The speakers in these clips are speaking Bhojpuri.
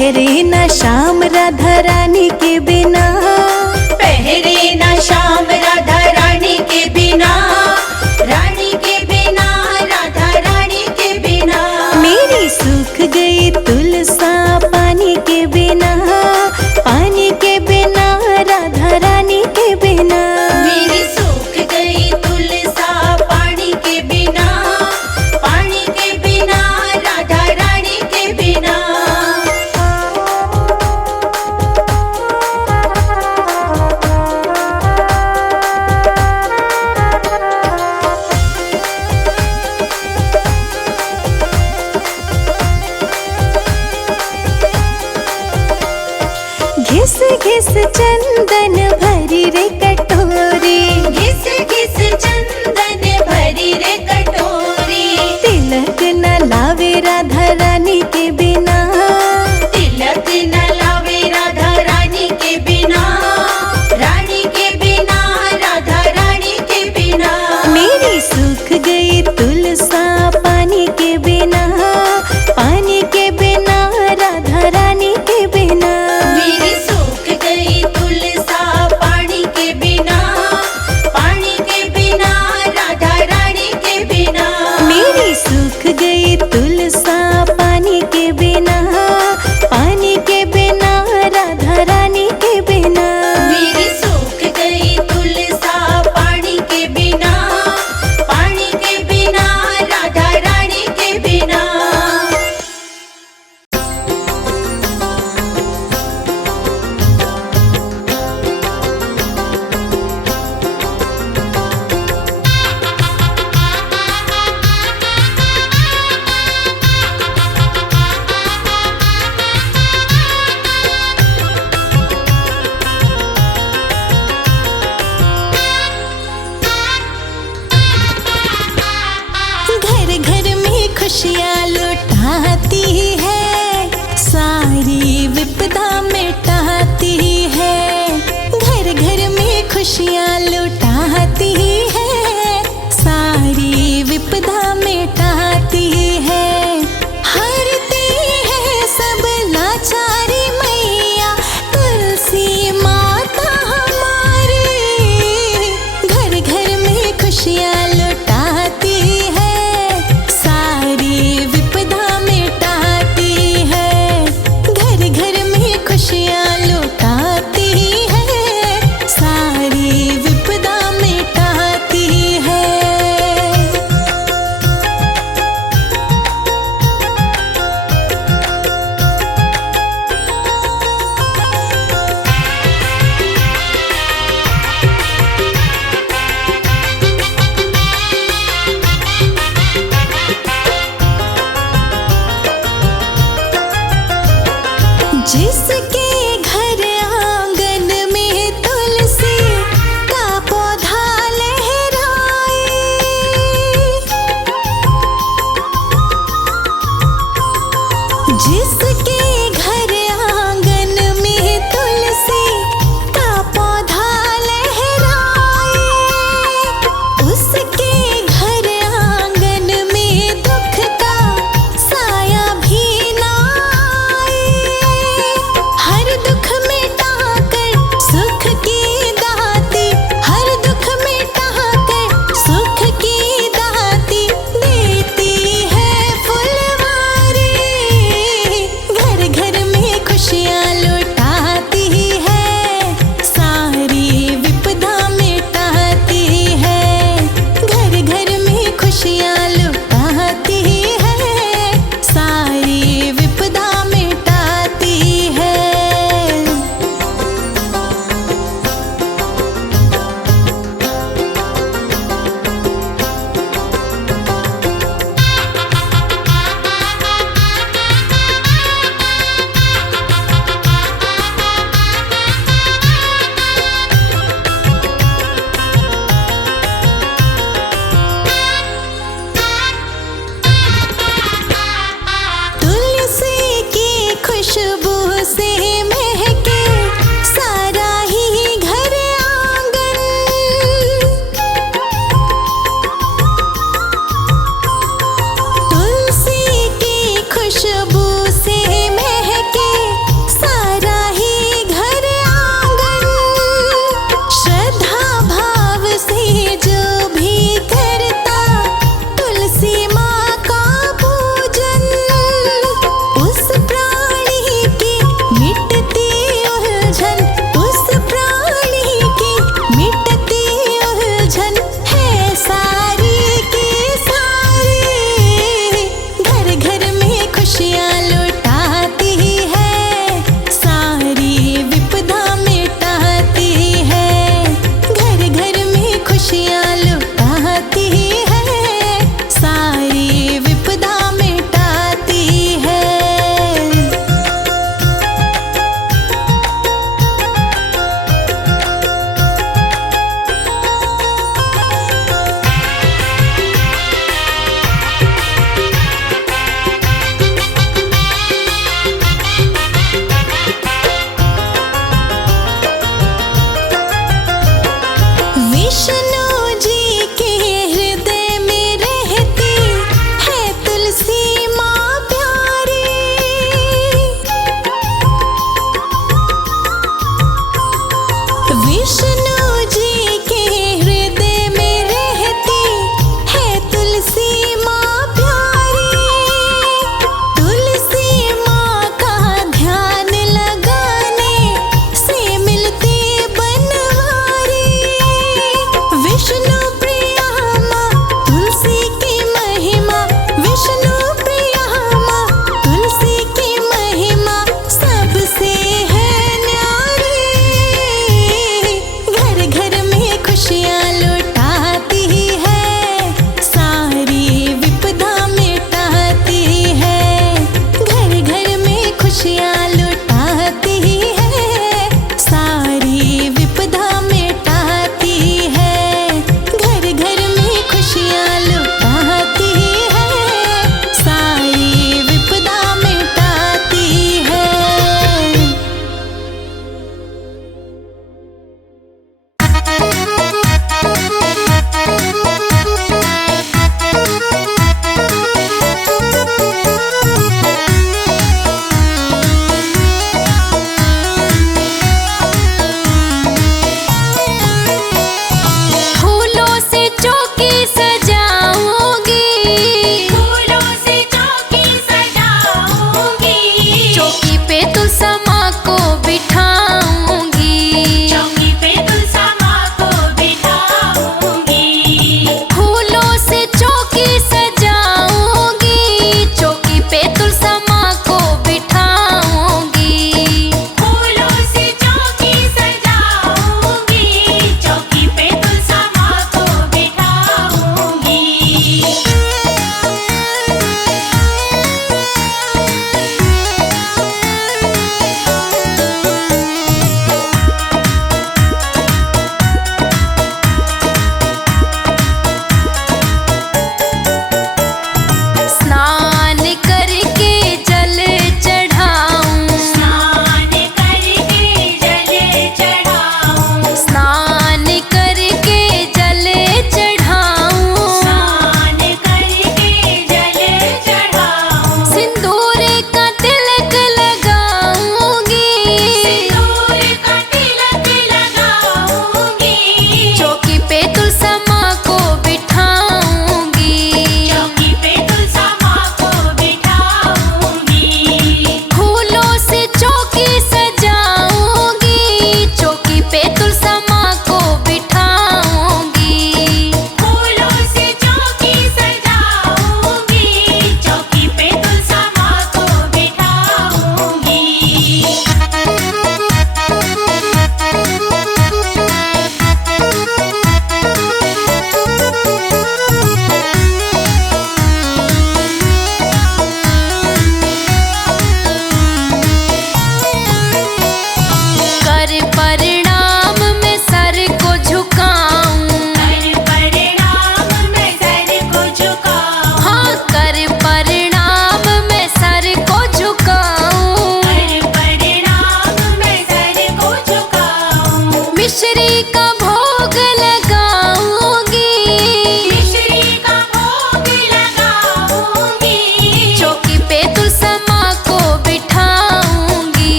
पहरे ना शाम राधा रानी के बिना, पहरे ना शाम राधा रानी के बिना, रानी के बिना, राधा रानी के बिना। मेरी सूख गई तुलसा पानी के बिना, पानी के बिना, राधा रानी के बिना। मेरी सूख गई तुलसा पानी के बिना, पानी के बिना, राधा रानी के बिना। घिस घिस चंदन भरी रे कटोरी, घिस घिस चंदन भरी रे कटोरी। तिलक न लावे राधा रानी के बिना, तिलक न लावे राधा रानी के बिना, रानी के बिना, राधा रानी के बिना। मेरी सूख गई तुलसा पानी के बिना, पानी के बिना, राधा रानी के बिना। मेरी सूख गई तुलसा पानी के बिना, पानी के बिना, राधा रानी के बिना। मेरी सूख गई तुलसा पानी के बिना, पानी के बिना, राधा रानी के बिना। मेरी सूख गई तुलसा पानी के बिना, पानी के बिना, राधा रानी के बिना। घर घर में खुशियाँ लुटाती है, सारी विपदा मिटाती है। घर घर में खुशियाँ लुटाती है, सारी विपदा मिटाती है। हरती है सब लाचारी मैया, तुलसी माता हमारी। घर घर में खुशियाँ लुटाती है, सारी विपदा मिटाती है। घर घर में खुशियाँ लुटाती है, सारी विपदा मिटाती है। जिसके घर आंगन में तुलसी का पौधा लहराए, जिसके घर आंगन में तुलसी का पौधा लहराए, उसके घर आंगन में दुख का साया भी ना आए।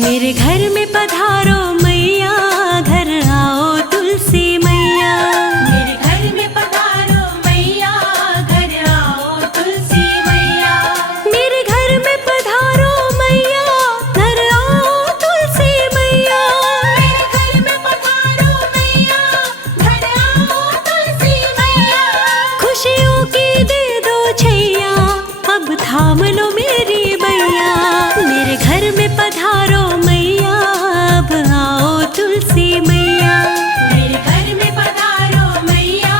मेरे घर में पधारो मैया, घर आओ तुलसी मैया। मेरे घर में पधारो मैया, घर आओ तुलसी मैया। मेरे घर में पधारो मैया, घर आओ तुलसी मैया। मेरे घर में पधारो मैया, घर आओ तुलसी मैया। खुशियों की दे दो छैया, अब थाम लो मेरी बैया। मेरे घर में पधारो मैया, अब आओ तुलसी मैया। मेरे घर में पधारो मैया,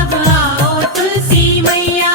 अब आओ तुलसी मैया।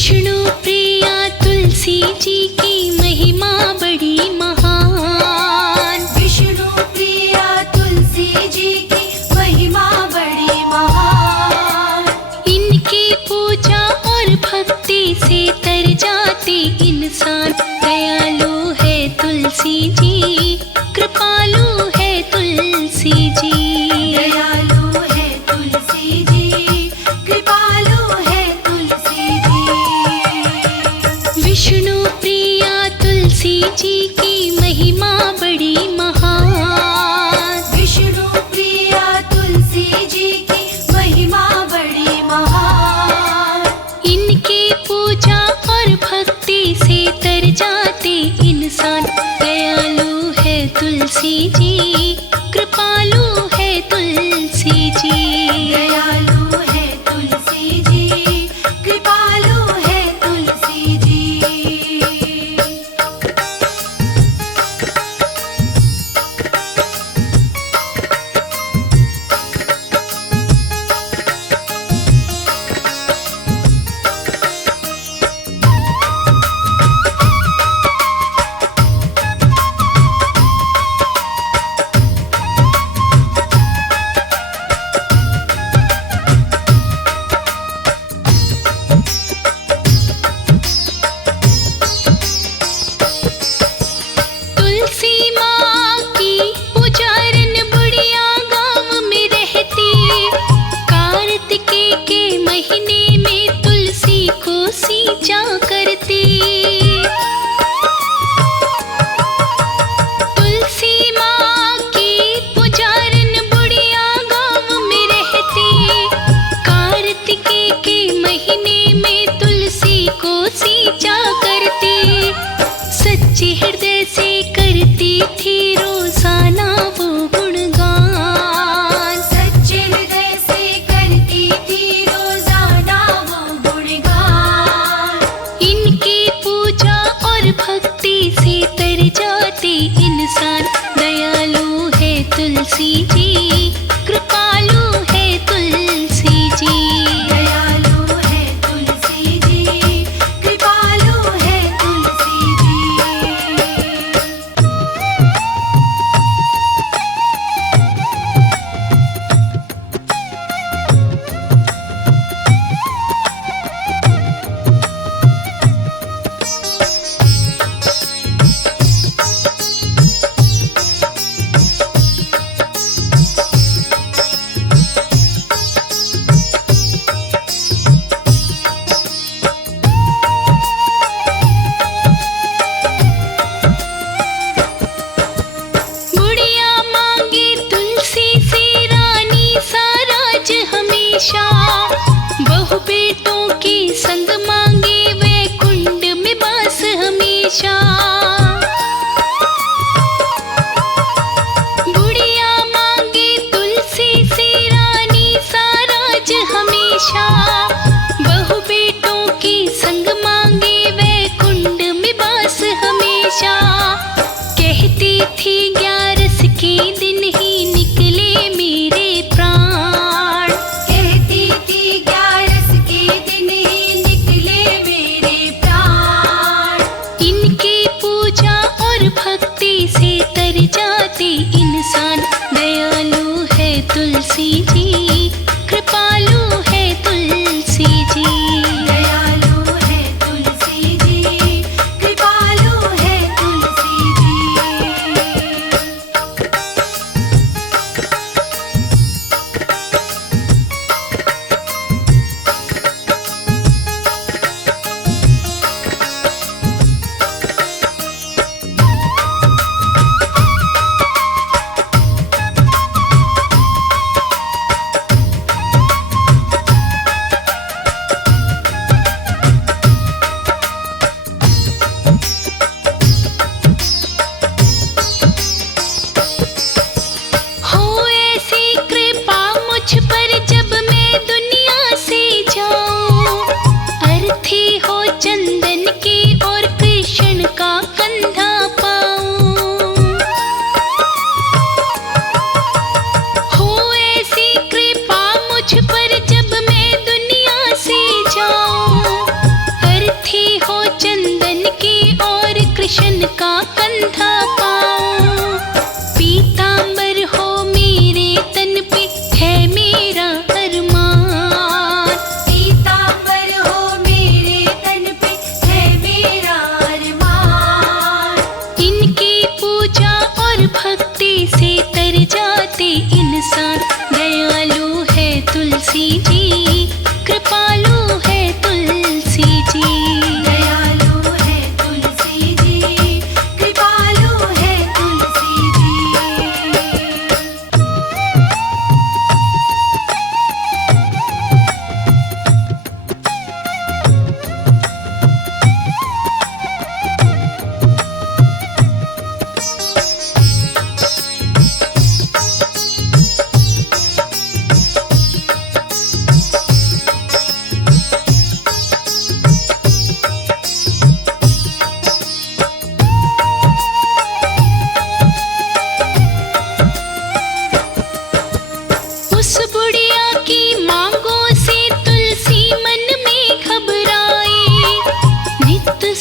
विष्णु प्रिया तुलसी जी की महिमा बड़ी महान। विष्णु प्रिया तुलसी जी की महिमा बड़ी महान। इनकी पूजा और भक्ति से तर जाते इंसान। दयालु है तुलसी जी, कृपालु है तुलसी जी। दयालु है तुलसी जी, कृपालु है तुलसी जी। विष्णु प्रिया तुलसी जी की महिमा बड़ी महान। विष्णु प्रिया तुलसी जी की महिमा बड़ी महान। इनकी पूजा और भक्ति से तर जाते इंसान। दयालु है तुलसी जी, कृपालु है तुलसी जी। दयालु है तुलसी जी, कृपालु है तुलसी जी। तुलसी माँ की पुजारन बुढ़िया गाँव में रहती। कार्तिके के महीने में तुलसी को सींचा करती। तुलसी माँ की पुजारन बुढ़िया गाँव में रहती। कार्तिके के महीने में तुलसी को सींचा करती। सच्चे हृदय से करती थी रोजाना वो गुणगान। सच्चे हृदय से करती थी रोजाना वो गुणगान।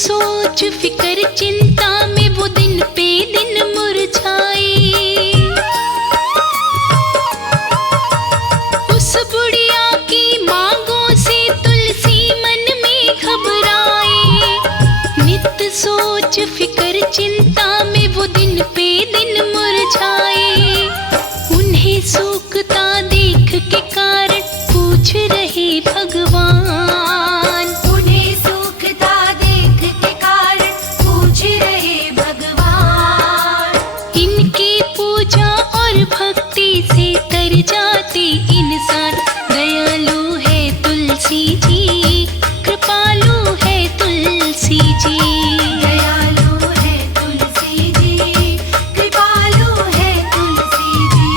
सोच फिकर चिंता में वो दिन पे दिन मुरझाए। उस बुढ़िया की मांगों से तुलसी मन में घबराए। नित सोच फिकर चिंता में वो दिन पे दिन मुरझाए। उन्हें सूखता देख के कारण पूछ रहे भगवान। उन्हें सूखता देख के कारण पूछ रहे भगवान। इनकी पूजा और भक्ति से तर जाते इंसान। दयालु है तुलसी जी, कृपालु है तुलसी जी। दयालु है तुलसी जी, कृपालु है तुलसी जी।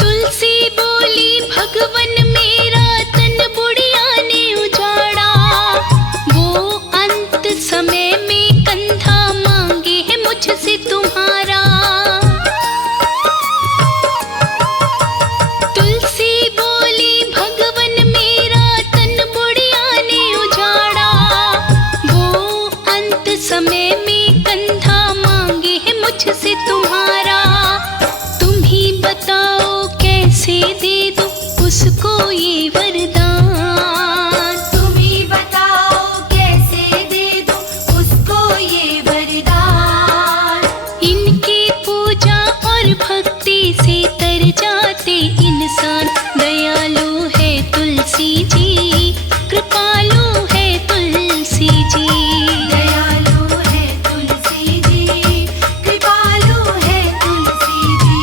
तुलसी बोली भगवन मेरा तन बुढ़िया ने उजाड़ा। वो अंत समय में कंधा मांगे है मुझसे तुम्हारा। तुलसी बोली भगवन मेरा तन बुढ़िया ने उजाड़ा। वो अंत समय में कंधा मांगे है मुझसे तुम्हारा। तुम ही बताओ कैसे दे दूं उसको ये वरदान। तुम ही बताओ कैसे दे दूं उसको ये वरदान। इनकी पूजा और भक्ति से तर जाते इंसान। दयालु है तुलसी जी, कृपालु है तुलसी जी। दयालु है तुलसी जी, कृपालु है तुलसी जी।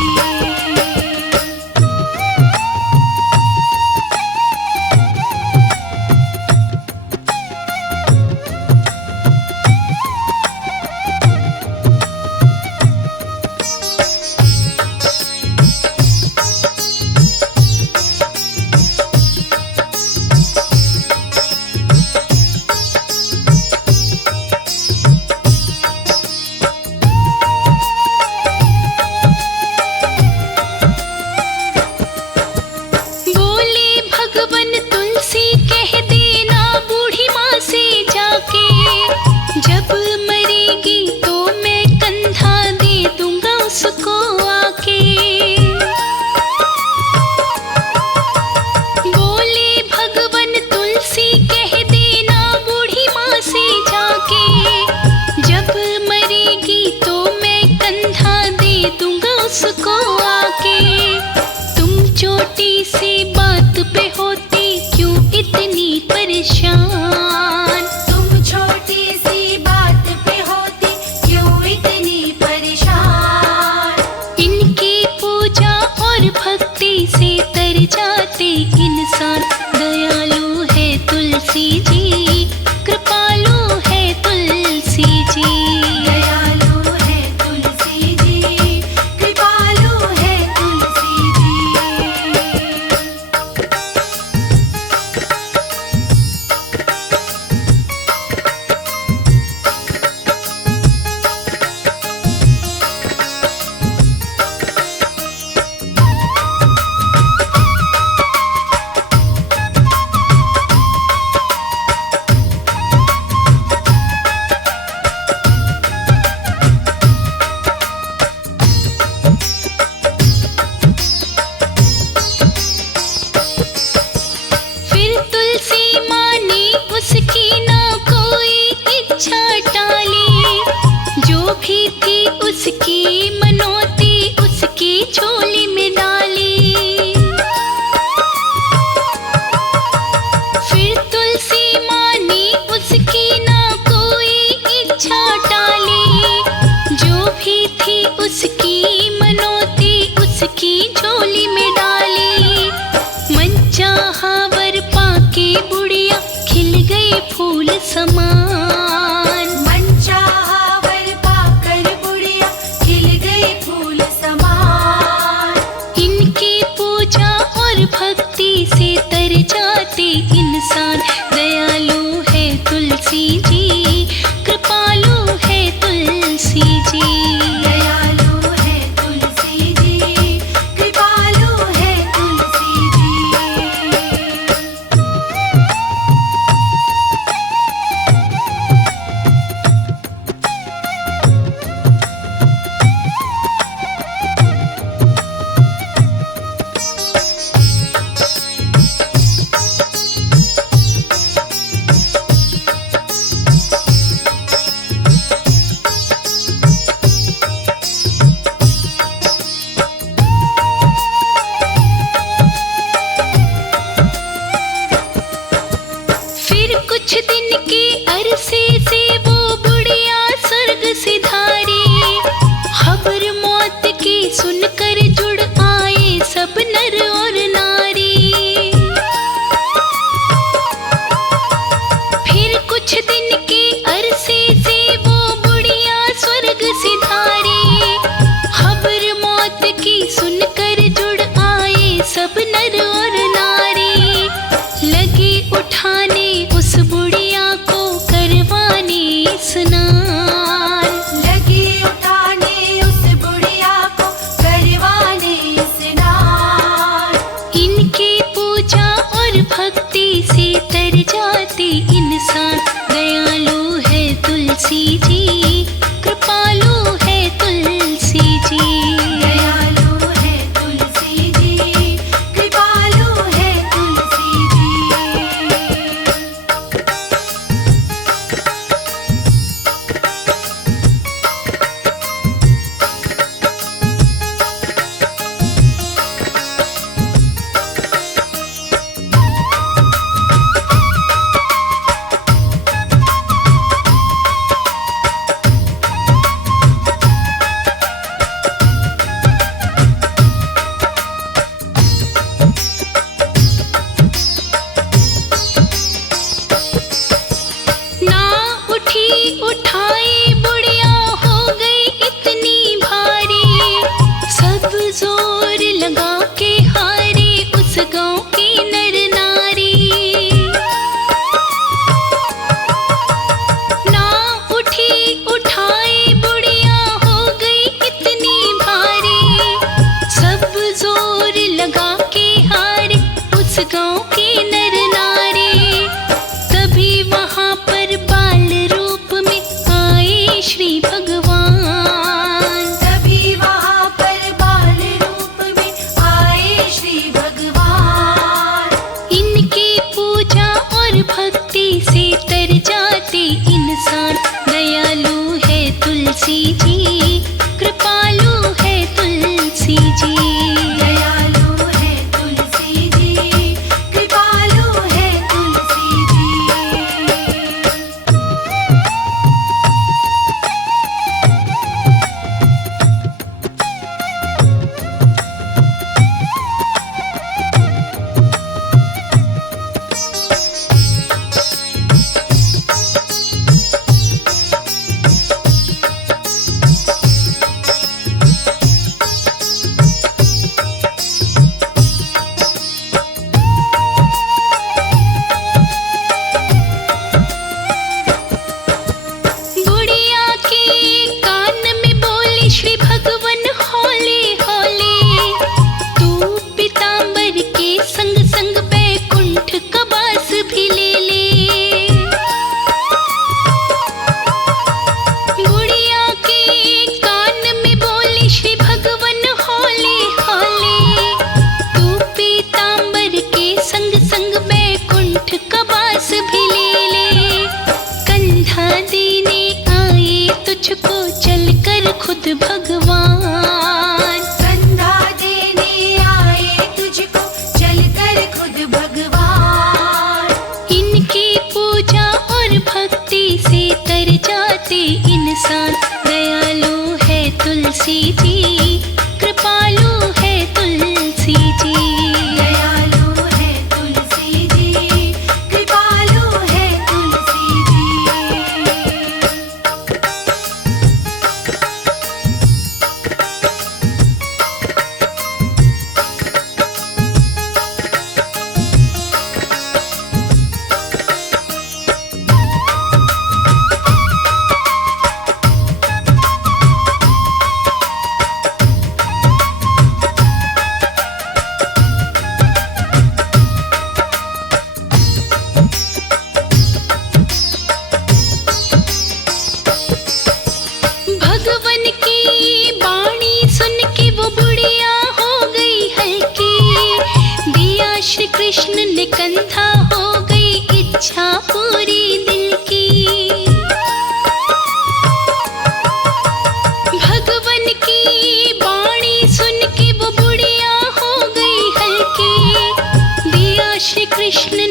बोले भगवन तुलसी कह देना बूढ़ी माँ से जाके। जब मरेगी तो मैं कंधा दे दूंगा उसको आके। बोले भगवन तुलसी कह देना बूढ़ी माँ से जाके। जब मरेगी तो मैं कंधा दे दूंगा उसको आके। तुम छोटी सी बात पे होती क्यों इतनी परेशान। तुम छोटी सी बात पे होती क्यों इतनी परेशान। इनकी पूजा और भक्ति से तर जाते इंसान। दयालु है तुलसी जी, कृपालु है तुलसी जी। दयालु है तुलसी जी, कृपालु है तुलसी जी। फिर तुलसी माँ ने उसकी ना कोई इच्छा टाली। जो भी थी उसकी मनौती उसकी झोली में डाली। फिर तुलसी माँ ने उसकी ना कोई इच्छा टाली। जो भी थी उसकी मनौती उसकी झोली में डाली। मनचाहा वर पाके बुढ़िया खिल गई फूल समान। मन चाहा वर पाकर बुढ़िया खिल गई फूल समान। इनकी पूजा और भक्ति से तर जाते इंसान। दयालु है तुलसी जी, कृपालु है तुलसी जी। दयालु है तुलसी जी, कृपालु है तुलसी जी। फिर कुछ दिन के अरसे से वो बुढ़िया स्वर्ग सिधारी। खबर मौत की सुनकर जुड़ आए सब नर और नारी। फिर कुछ दिन के अरसे से वो बुढ़िया स्वर्ग सिधारी। खबर मौत की सुनकर जुड़ आए सब नर और नारी। लगी उठाने उस बुढ़िया को करवाने स्नान। लगी उठाने उस बुढ़िया को करवाने स्नान। इनकी पूजा और भक्ति से तर जाते इंसान। दयालु है तुलसी जी, कृपालु है तुलसी जी। दयालु है तुलसी जी, कृपालु है तुलसी जी। ना उठी उठाई बुढ़िया हो गई इतनी भारी। सब जोर लगा के हारे उस गांव की नर नारी। ना उठी उठाई बुढ़िया हो गई इतनी भारी। सब जोर लगा के हारे उस गांव की नर नारी। तभी वहां पर बाल रूप में आए श्री भगवान। तभी वहां पर बाल रूप में आए श्री भगवान। इनकी पूजा और भक्ति से तर जाते इंसान। दयालु है तुलसी जी, कृपालु है तुलसी जी। दयालु है तुलसी जी, कृपालु है तुलसी जी।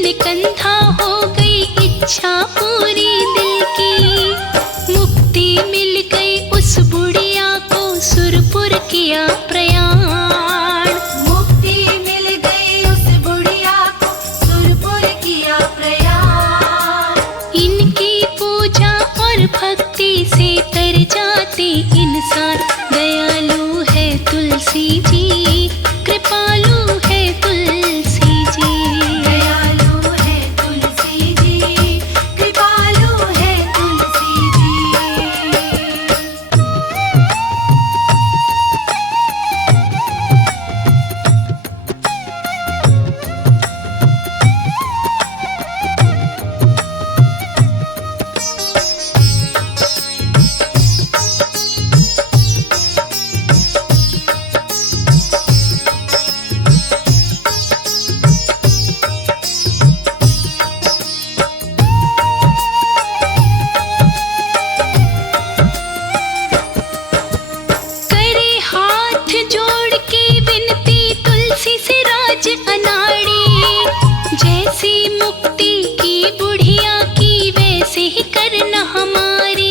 कंधा हो गई इच्छा पूरी दिल की। मुक्ति मिल गई उस बुढ़िया को, सुरपुर किया प्रयाण। मुक्ति मिल गई उस बुढ़िया को, सुरपुर किया प्रयाण। इनकी पूजा और भक्ति से तर जाते इंसान। दयालु है तुलसी जी, कृपालु है तुलसी जी। दयालु है तुलसी जी, कृपालु है तुलसी जी। करे हाथ जोड़ के विनती तुलसी से राज अनाड़ी। जैसी मुक्ति की बुढ़िया की, वैसे ही करना हमारी।